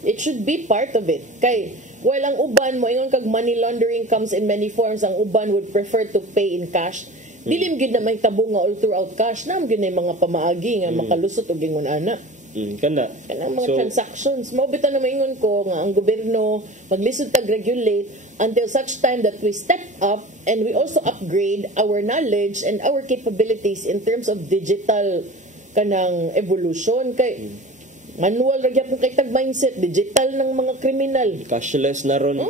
It should be part of it. Kay, while ang uban mo, ingon kag money laundering comes in many forms, ang uban would prefer to pay in cash. Dilim gid na may tabong nga all throughout cash. Naam gid na mga pamaagi nga makalusot og ingon ana. Kanang mga transactions. Mao bitaw na maingon ko nga ang gobyerno maglisod tag regulate until such time that we step up and we also upgrade our knowledge and our capabilities in terms of digital kanang evolution. Kay manual ra gyapon kay tag mindset, digital ng mga kriminal. Cashless na ron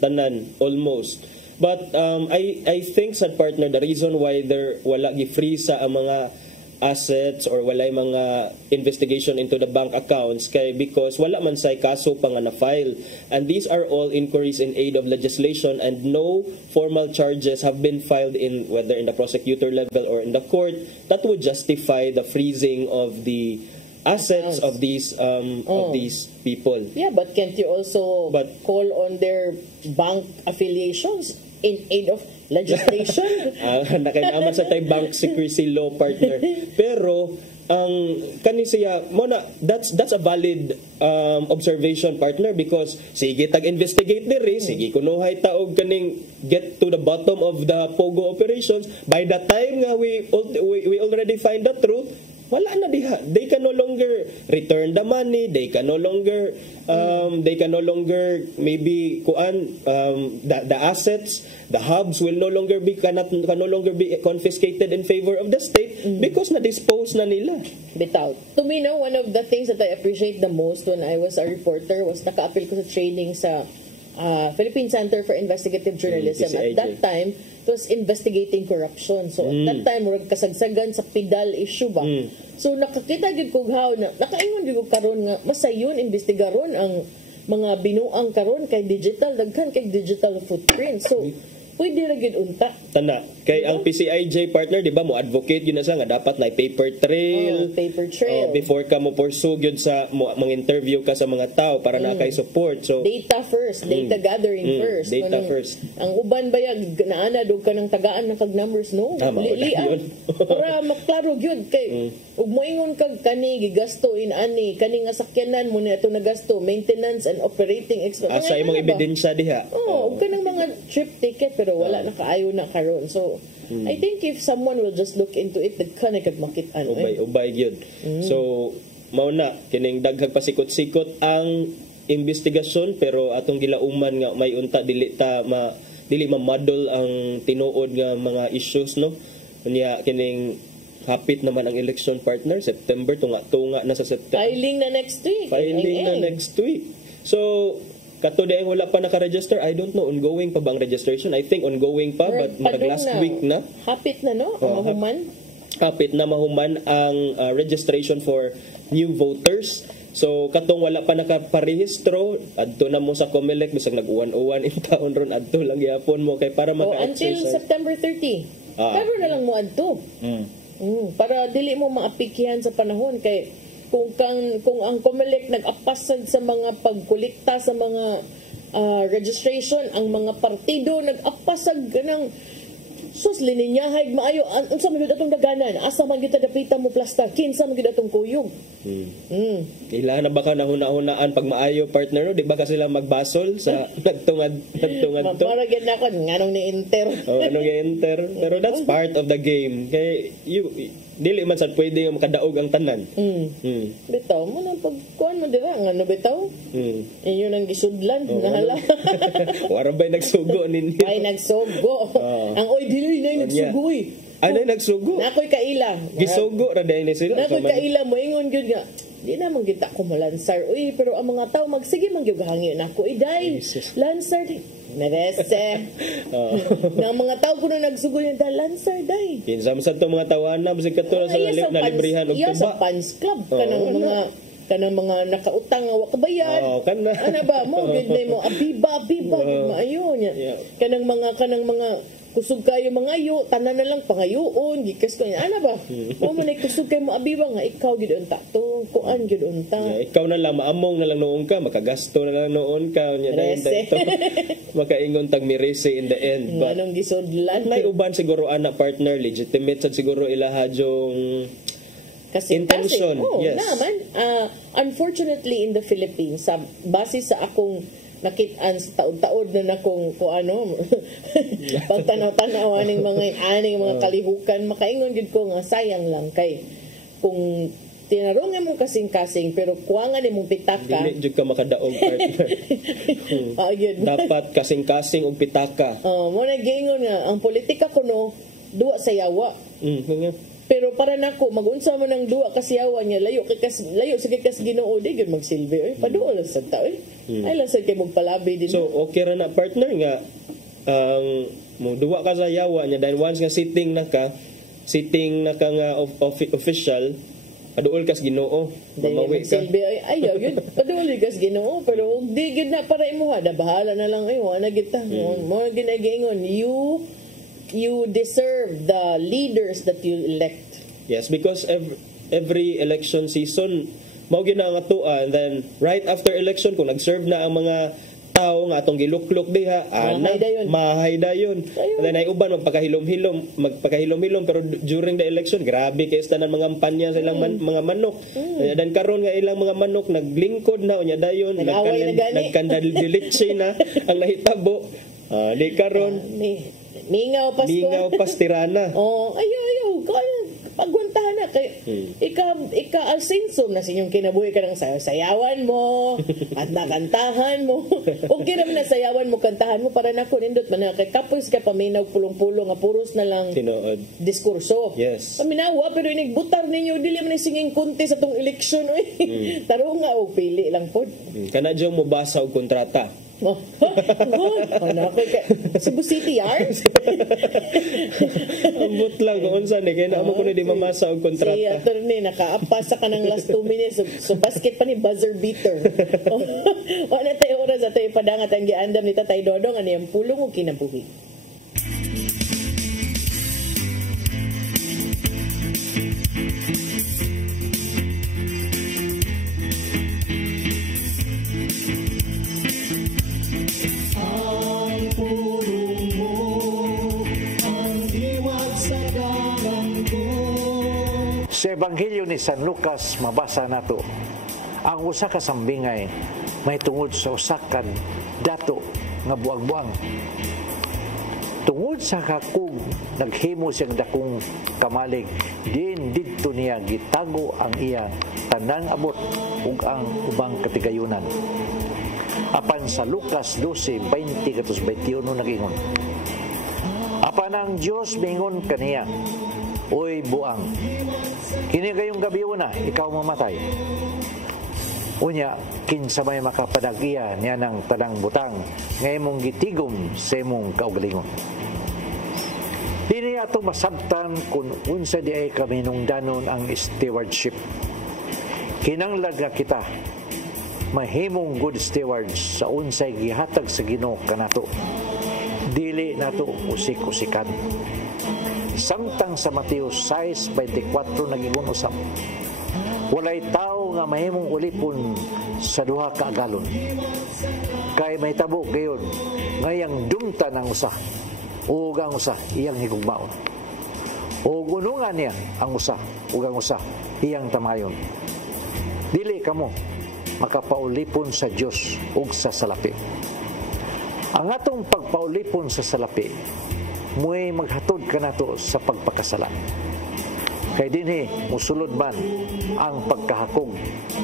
tanan almost. But I think sa partner the reason why there wala gi-free sa ang mga assets or walay mga investigation into the bank accounts kay because wala man say kaso pa nga na file, and these are all inquiries in aid of legislation and no formal charges have been filed in whether in the prosecutor level or in the court that would justify the freezing of the assets of these people. Yeah, but can't you also call on their bank affiliations in aid of legislation? Nakailaman sa tayo bank secrecy law, partner. Pero ang kani siya mo na, that's a valid observation, partner, because sige tag-investigate diri, sige kunuhay taog kaning get to the bottom of the Pogo operations. By the time nga we already find the truth, wala na diha. They can no longer return the money. They can no longer maybe the assets, the hubs will no longer be can no longer be confiscated in favor of the state because na dispose na nila. Bitaw. To me, no, one of the things that I appreciate the most when I was a reporter was naka-appeal ko sa training sa Philippine Center for Investigative Journalism. At that time, it was investigating corruption. So at that time, murag kasagsagan sa PIDAL issue ba? So nakakita gid ko how na nakaingon gid ko karon nga masayon investigaron ang mga binuang karon kay digital, daghan kay digital footprint. So pwede ra gid unta. Tana, kay ang PCIJ, partner, di ba, mo advocate yun na sa nga dapat na paper trail. Paper trail. Before ka mo pursue yun sa mga interview ka sa mga tao para na kay support. So data first, data gathering first. Data first. Ang uban bayag naana dog ka ng tagaan ng kag numbers, no? Lian. Para maklaro gyud kay ug moingon kag kani gigasto in ani kani nga sakyanan mo na ato nagasto maintenance and operating expense. Asa imong ebidensya diha. Ug kanang mga trip ticket pero wala na kaayo na karon. So I think if someone will just look into it, kana kag makit-an. Ubay gyud. So mao na kining daghang pasikot-sikot ang investigasyon, pero atong gilauman nga may unta dili ma-model ang tinuod nga mga issues, no. Unya kining hapit naman ang election, partner, September tunga na sa September. Filing na next week. So kato di ang wala pa naka-register, I don't know, ongoing pa bang registration? I think ongoing pa, but last week na. Hapit na, no? Mahuman? Hapit na mahuman ang registration for new voters. So katong wala pa nakaparehistro, adto na mo sa COMELEC, bisag nag-101 in taon ron, adto lang yapon mo kay para maka-exercise. Until September 30. Pero na lang mo adto. Para dili mo maapikyan sa panahon kay kung ang COMELEC nag-apasad sa mga pagkolekta sa mga registration, ang mga partido nag-apasag ng sus lininyahay maayo unsa man gyud atong daganan, asa man gyud dapita mo plasta, kinsa man gyud atong kuyog. Kailangan na baka nahuna-hunaan pag maayo, partner, no? Di ba kasi sila magbasol sa nagtungad to? Para gyud nako nganong ni-enter. Anong i-enter? Pero that's part of the game. Kay dili man sad pwede yung makadaog ang tanan. Bitaw mo nang pagkuan mo dira ngano bitaw? Inyo nang gisudlan nahala. Wara bay nagsugo ninyo. Ay nagsugo. Ang oy dili na nagsugo. Ano nagsugo? Nakoy kaila. Gisugo ra dai ni sila. Nakoy kaila mo ingon gyud nga. Di na man kita ko malansar. Uy, pero ang mga tao magsige man gyud hangyo nako. Iday. Lansar di. Narese. Nang mga tao kuno nagsugo yung lansar day. Kinsa man sad to mga tawana bisag katulad sa na librihan og tuba. Sa fans club kanang mga nakautang nga wa kabayad. Ano ba mo gid mo abiba maayo nya. Kanang mga kusog kayo mga ayo, tanan na lang pangayoon, gikas ko niya. Ano ba? Mo man kusog kayo mo abiba nga ikaw gid unta to, kuan gid unta. Ikaw na lang maamong na lang noon ka, makagasto na lang noon ka nya dahil dito. Makaingon tag mirese in the end. But anong gisudlan? May uban siguro anak partner, legitimate sad siguro ilahadjong intention. Yes. Naman, unfortunately in the Philippines, base sa akong nakitaan sa taod-taod na kung ano pagtanaw-tanaw aning mga kalihukan, makaingon gid ko nga sayang lang kay kung tinarungan mo kasing-kasing pero kuwangan imong pitaka dili jud ka makadaog, partner. Dapat kasing-kasing og pitaka. Mo na gingon nga ang politika kuno duwa sa yawa. Pero para nako magunsa man ang duwa kasiyawan niya layo sa kikas Ginoo di gyud magsilbi oy paduol sa ta oy ay lang sa kay magpalabi din. So okay ra na, partner, nga mo duwa ka sa yawa niya dahil once nga sitting na ka nga official paduol kas Ginoo mamawi ka magsilbi oy ayaw yun paduol kas Ginoo pero di gyud na para imuha da bahala na lang ay wala kita mo ginagingon you deserve the leaders that you elect. Yes, because every election season mao gyud na ang atuan. Then right after election kung nag-serve na ang mga tao nga atong giluklok diha, mahay dayon. Then ay uban magpakahilom-hilom pero during the election grabe kay tanan mga kampanya sa ilang mga manok. Dan karon nga ilang mga manok naglingkod na unya dayon, nagkandilitsi na ang nahitabo. Di karon Mingaw pas tirana. Ayaw. Pagguntahan na kay ika-asenso na sa inyong kinabuhi ka ng sayawan mo at nakantahan mo. Okay naman na sayawan mo, kantahan mo para na kunindot man na kay kapos ka paminaw pulong-pulong nga puros na lang tinuod diskurso. Yes. Paminawa pero inigbutar ninyo dili man singing contest atong eleksyon taro nga og pili lang pod. Kana jong mobasa og kontrata. Cebu City Yards? Ambot lang kung unsan kaya na mo kuno di mamasa og kontrata. Si attorney nakaapas sa kanang last 2 minutes so basket pa ni buzzer beater. Wala tayo oras ato ipadangat ang giandam ni Tatay Dodong ani ang pulong og kinabuhi. Sa Ebanghelyo ni San Lucas mabasa nato ang usa ka sambingay may tungod sa usakan dato nga buang-buang. Tungod sa kakug naghimo siyang dakong kamalig din didto niya gitago ang iya tanang abot ug ang ubang katigayunan. Apan sa Lucas 12:20-21 nagingon, apan ang Dios mingon kaniya, oy buang, kini gayong gabi una ikaw mamatay. Unya kinsa may makapadag-iya niya ng tanang butang nga imong gitigom sa imong kaugalingon. Dili ato masabtan kung unsa di ay kami nungdanon ang stewardship. Kinanglag nga kita mahimong good stewards sa unsay gihatag sa Ginoo kanato. Dili nato usik-usikan. Samtang sa Mateo 6:24 nagingon usab, walay tao nga mahimong ulipon sa duha ka agalon. Kay may tabo gayon ngayang dumtan ang usa ug ang usa iyang higugmaon. O gunungan niya ang usa ug ang usa iyang tamayon. Dili kamo makapaulipon sa Dios ug sa salapi. Ang atong pagpaulipon sa salapi mo'y maghatod kanato sa pagpakasala. Kay dinhi musulod man ang pagkahakog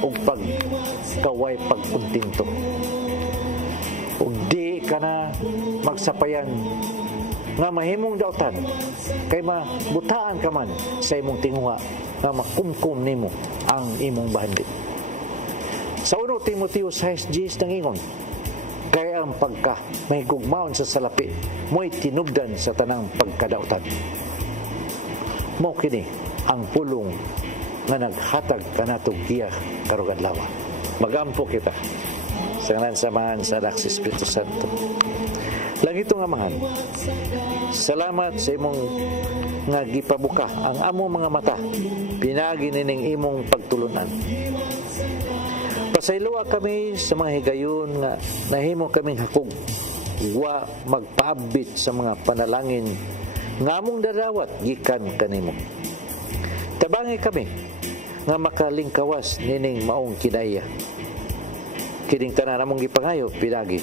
ug pagkaway pagkuntinto. Ug di ka na magsapayan nga mahimong dautan kay mabutaan ka man sa imong tinguha nga makumkum nimo ang imong bahandit. Sa 1 Timoteo 6:10 nangingon, kaya ang pagka may gugmaon sa salapi mo'y tinubdan sa tanang pagkadautan. Mao kini ang pulong nga naghatag kanatong giya karong adlaw. Magampo kita sa ngalan samahan sa Anak sa Espiritu Santo. Langitong Amahan, salamat sa imong nga gipabuka ang among mga mata pinagi nining imong pagtulunan. Pasayloa kami sa mga higayon nga nahimo kaming hakog wa magpaabit sa mga panalangin nga among dadawat gikan kanimo. Tabangi kami nga makalingkawas nining maong kinaya. Kining tanan among gipangayo pinagi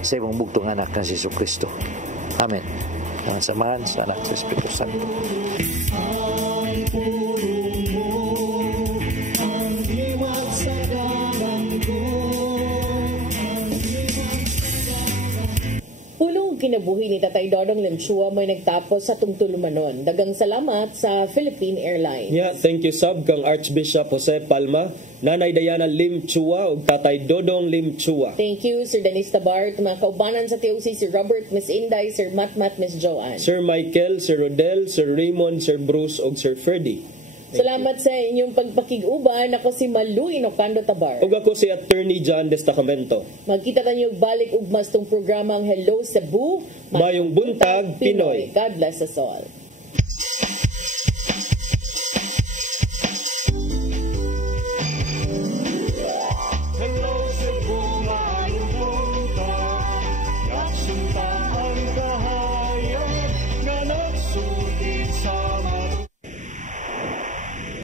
sa imong bugtong anak na si Jesucristo. Amen. Ang samahan sa Anak sa Espiritu Santo. Pulong kinabuhi ni Tatay Dodong Limchua may nagtapos sa tungtulumanon. Dagang salamat sa Philippine Airlines. Yeah, thank you sab kang Archbishop Jose Palma, Nanay Diana Limchua ug Tatay Dodong Limchua. Thank you Sir Dennis Tabart, mga kaubanan sa TOC, Sir Robert, Miss Inday, Sir Matmat, Miss Joanne. Sir Michael, Sir Rodel, Sir Raymond, Sir Bruce ug Sir Ferdy. Salamat sa inyong pagpakig-uban. Ako si Malu Inocando Tabar. Ug ako si Attorney John Destacamento. Magkita tayo balik ug mas tong programang Hello Cebu, Mayong Buntag Pinoy. God bless us all.